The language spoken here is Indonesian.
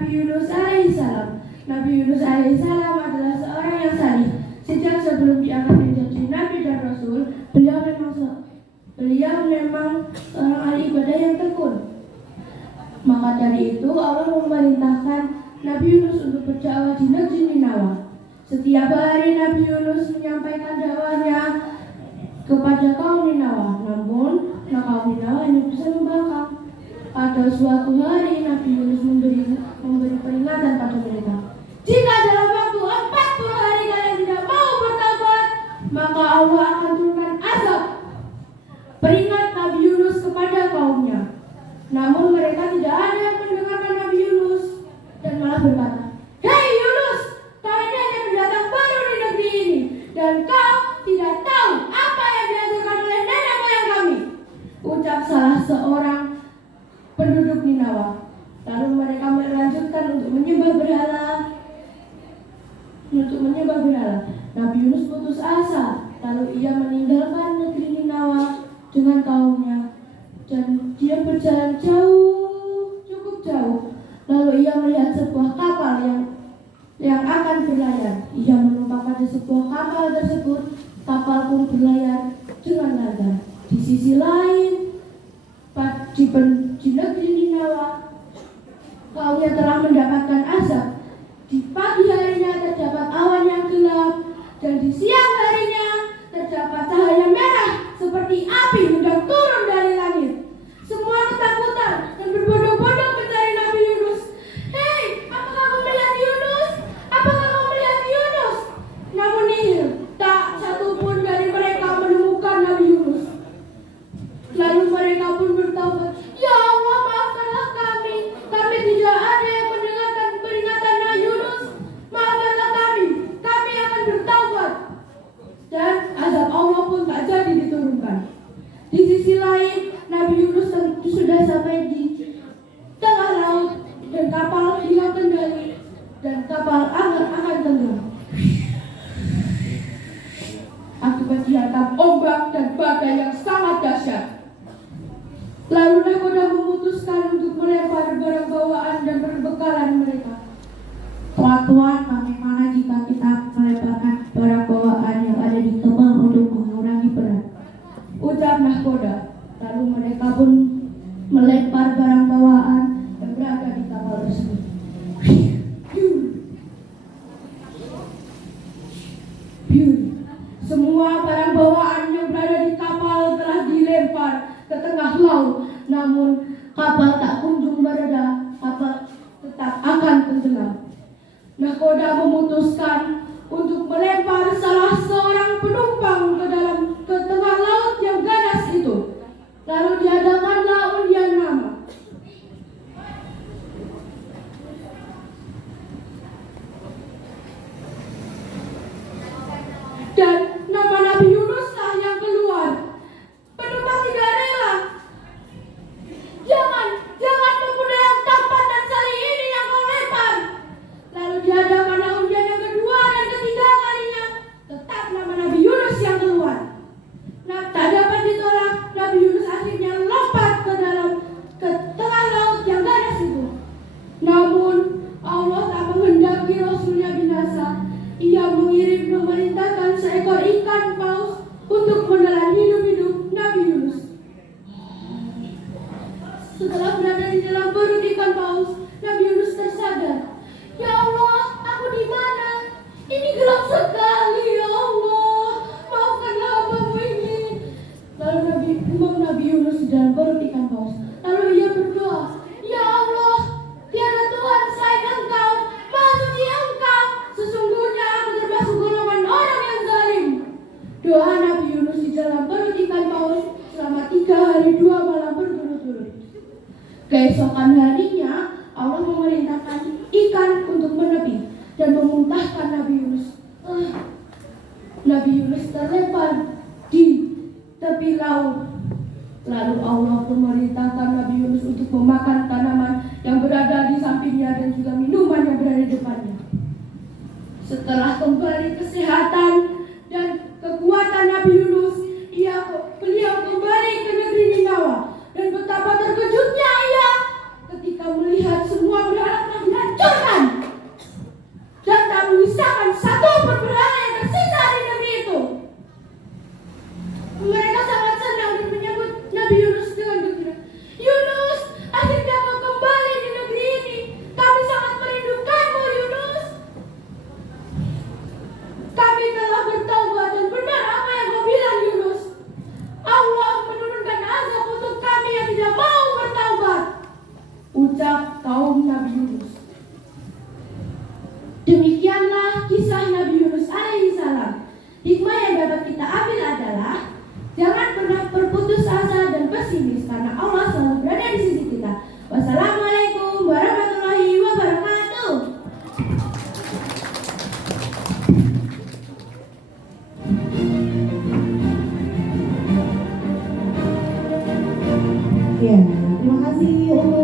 Nabi Yunus alaihissalam. Nabi Yunus alaihissalam adalah seorang yang salih. Sejak sebelum diangkat menjadi Nabi dan Rasul, beliau memang seorang ahli ibadah yang tekun. Maka dari itu Allah memerintahkan Nabi Yunus untuk berdakwah di negeri Ninawa. Setiap hari Nabi Yunus menyampaikan dakwahnya kepada kaum Ninawa. Namun kaum Ninawa hanya bisa membangkang. Pada suatu hari Nabi Yunus memberi peringatan pada mereka. Jika dalam waktu 40 hari kalian tidak mau bertaubat, maka Allah akan turunkan azab. Peringat Nabi Yunus kepada kaumnya. Namun mereka tidak ada yang mendengarkan Nabi Yunus dan malah berkata, "Hei Yunus, kau ini hanya pendatang baru di negeri ini dan kau tidak tahu apa yang diajarkan oleh nenek moyang kami," ucap salah seorang penduduk Ninawa. Lalu mereka melanjutkan untuk menyembah berhala. Nabi Yunus putus asa. Lalu ia meninggalkan negeri Ninawa dengan kaumnya dan dia berjalan cukup jauh. Lalu ia melihat sebuah kapal yang akan berlayar. Ia menumpang pada sebuah kapal tersebut. Kapal pun berlayar dengan lancar. Di sisi lain, di negeri Ninawa, kaumnya telah mendapatkan azab. Di pagi harinya terdapat awan yang gelap, dan di siang harinya terdapat cahaya merah seperti api hendak turun dari langit. Semua ketakutan dan berbondong-bondong mencari Nabi Yunus. "Hei, apakah kau melihat Yunus? Apakah kau melihat Yunus?" Namun nihil, tak satupun dari mereka menemukan Nabi Yunus. Lalu mereka pun bertaubat, "Ya Allah, maafkanlah kami. Kami tidak ada yang mendengarkan peringatan Nabi Yunus. Maafkanlah kami. Kami akan bertaubat." Dan azab Allah pun tak jadi diturunkan. Di sisi lain, Nabi Yunus sudah sampai di tengah laut dan kapal hilang kendali dan kapal akan tenggelam akibat dihantam ombak dan badai yang sangat dahsyat. Lalu nahkoda memutuskan untuk melempar barang bawaan dan perbekalan mereka. "Tuan, bagaimana jika kita melemparkan barang bawaan yang ada di kapal untuk mengurangi berat?" ucap nahkoda. Lalu mereka pun melempar barang bawaan yang berada di kapal tersebut. Semua barang bawaan yang berada di kapal telah dilempar ke tengah laut. Namun kapal tak kunjung berada. Kapal tetap akan tenggelam. Nahkoda memutuskan untuk melempar salah seorang penumpang ke tengah laut yang ganas itu. Lalu diadakanlah undian nama. Dan nama Nabi Yunuslah yang keluar. Penumpang tidak rela. Jangan pemuda yang tampan dan saleh ini yang kau lempar. Lalu diadakanlah undian yang kedua dan ketiga kalinya. Tetap nama Nabi Yunus yang keluar. Nah, tak dapat ditolak. Nabi Yunus akhirnya lompat ke tengah laut yang ganas itu. Namun Allah tak menghendaki Rasulnya binasa. Ia memerintahkan seekor ikan paus untuk menelan hidup-hidup Nabi Yunus. Setelah berada di dalam perut ikan paus, Nabi Yunus tersadar. "Ya Allah, aku di mana? Ini gelap sekali, ya Allah. Maafkanlah hambamu ini." Lalu Nabi Yunus di dalam perut ikan paus. Lalu ia berdoa, "Ya Allah, tiada Tuhan selain Engkau, Maha Suci Engkau. Sesungguhnya aku termasuk golongan orang yang zalim." Doa Nabi Yunus di dalam perut ikan paus selama 3 hari 2 malam berturut-turut. Keesokan harinya Allah memerintahkan ikan untuk menepi dan memuntahkan Nabi Yunus. Nabi Yunus terlempar di tepi laut. Lalu Allah memerintahkan Nabi Yunus untuk memakan tanaman yang berada di sampingnya dan juga minuman yang berada di depannya. Setelah kembali kesehatan dan kekuatan Nabi Yunus, beliau kembali ke negeri Ninawa. Dan betapa terkejutnya ia ketika melihat semua berhala telah dihancurkan Nabi Yunus dengan gembira, "Yunus, akhirnya kau kembali di negeri ini. Kami sangat merindukanmu, Yunus. Kami telah bertaubat dan benar apa yang kau bilang, Yunus. Allah menurunkan azab untuk kami yang tidak mau bertaubat," ucap kaum Nabi Yunus. Demikianlah kisah Nabi Yunus alaihissalam. Hikmah yang dapat kita ambil adalah jangan pernah berputus asa dan pesimis karena Allah selalu berada di sisi kita. Wassalamualaikum warahmatullahi wabarakatuh. Ya, terima kasih untuk